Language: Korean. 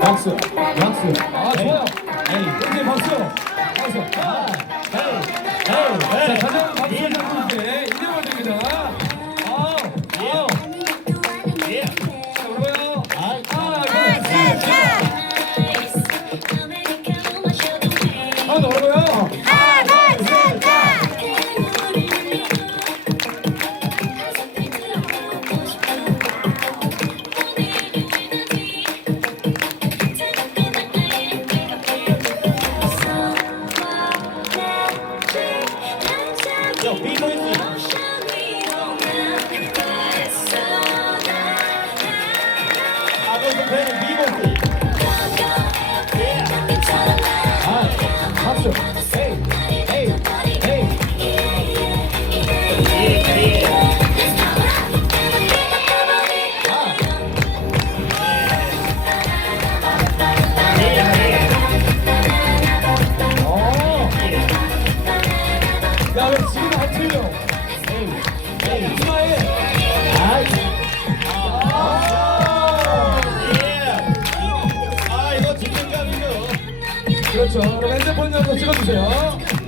박수, 박수. 아 좋아요. 오케이 박수, 박수. 아, 에이, 에이. 자 가장 박수 장군께 인정을 드립니다. 아, 아, 자 그러고요. 하나, 둘, 셋, 넷. 하나 더 그러고요. 하나, 아, 그렇죠. 그럼 핸드폰 한번 찍어주세요.